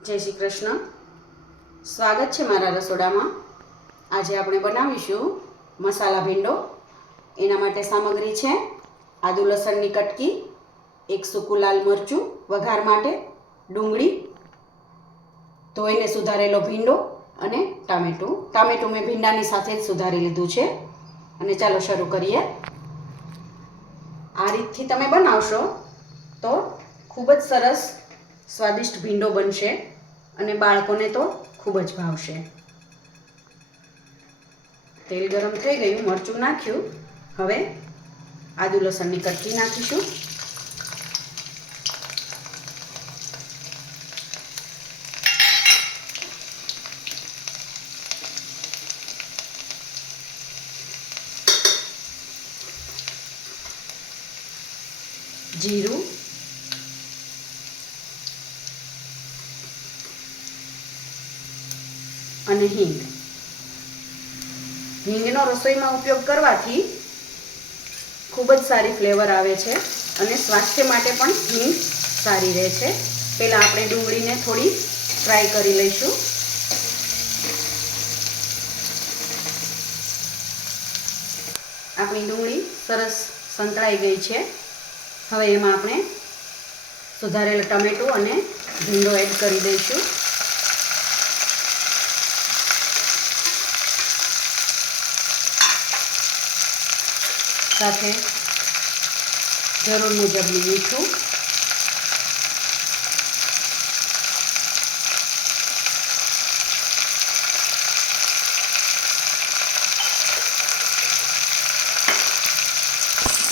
જય શ્રી કૃષ્ણ। સ્વાગત છે મારા રસોડામાં। આજે આપણે બનાવીશું મસાલા ભીંડો। એના માટે સામગ્રી છે આદુ લસણની કટકી, એક સૂકું લાલ મરચું વઘાર માટે, ડુંગળી, ધોઈને સુધારેલો ભીંડો અને ટામેટું। ટામેટું મેં ભીંડાની સાથે જ સુધારી લીધું છે। અને ચાલો શરૂ કરીએ। આ રીતથી તમે બનાવશો તો ખૂબ જ સરસ સ્વાદિષ્ટ ભીંડો બનશે અને બાળકોને તો ખૂબ જ ભાવશે। તેલ ગરમ થઈ ગયું, મરચું નાખ્યું, હવે આદુ લસણની કટકી નાખીશું। જીરું, અને હિંગ। હિંગનો રસોઈમાં ઉપયોગ કરવાથી ખૂબ જ સારી ફ્લેવર આવે છે અને સ્વાસ્થ્ય માટે પણ હિંગ સારી રહે છે। પહેલાં આપણે ડુંગળીને થોડી ફ્રાય કરી લઈશું। આપણી ડુંગળી સરસ સંતળાઈ ગઈ છે। હવે એમાં આપણે સુધારેલું ટમેટું અને ભીંડો એડ કરી દઈશું। સાથે જરૂર મુજબનું મીઠું,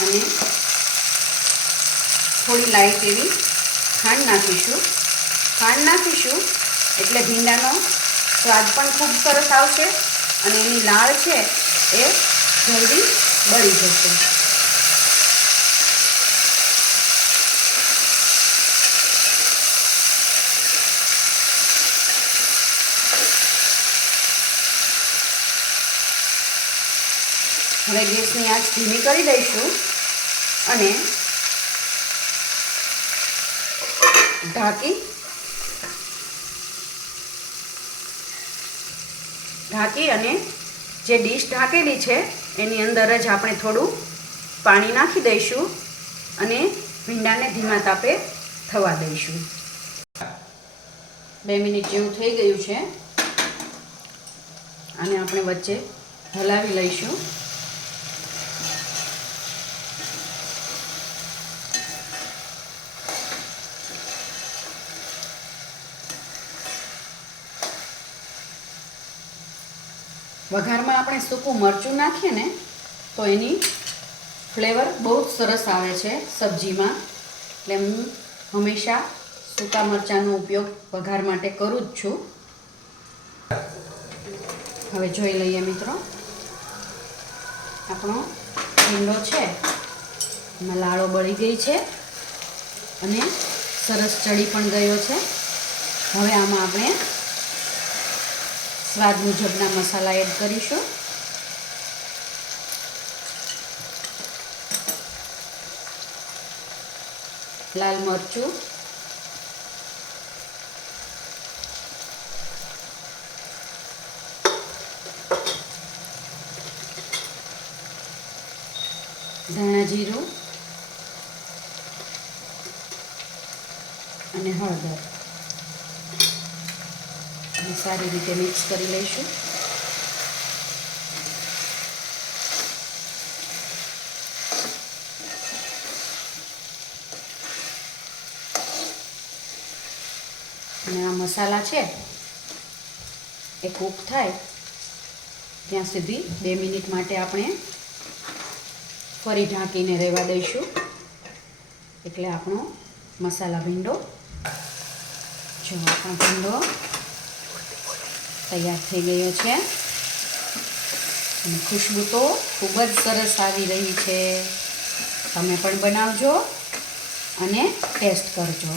અને થોડી લાઈટ એવી ખાંડ નાખીશું। ખાંડ નાખીશું એટલે ભીંડાનો સ્વાદ પણ ખૂબ સરસ આવશે અને એની લાળ છે એ જલ્દી બળી જશે। હવે ગેસની આંચ ધીમી કરી દઈશું અને ઢાંકી અને જે ડીશ ઢાંકેલી છે એની અંદર જ આપણે થોડું પાણી નાખી દઈશું અને ભીંડાને ધીમા તાપે થવા દઈશું। 2 મિનિટ જેવું થઈ ગયું છે। આને આપણે વચ્ચે હલાવી લઈશું। વઘારમાં આપણે સૂકું મરચું નાખીએ ને તો એની ફ્લેવર બહુ જ સરસ આવે છે સબ્જીમાં, એટલે હું હંમેશા સૂકા મરચાંનો ઉપયોગ વઘાર માટે કરું જ છું। હવે જોઈ લઈએ મિત્રો, આપણો ભીંડો છે એમાં લાળો બળી ગઈ છે અને સરસ ચડી પણ ગયો છે। હવે આમાં આપણે સ્વાદ મુજબના મસાલા એડ કરીશું। લાલ મરચું, ધાણા જીરું અને હળદર, અને સારી રીતે મિક્સ કરી લઈશું। અને આ મસાલા છે એ કૂક થાય ત્યાં સુધી 2 મિનિટ માટે આપણે ફરી ઢાંકીને રહેવા દઈશું, એટલે આપણો મસાલા ભીંડો, જો આપણો ભીંડો તૈયાર થઈ ગયો છે અને ખુશ્બુ તો ખૂબ જ સરસ આવી રહી છે। તમે પણ બનાવજો અને ટેસ્ટ કરજો।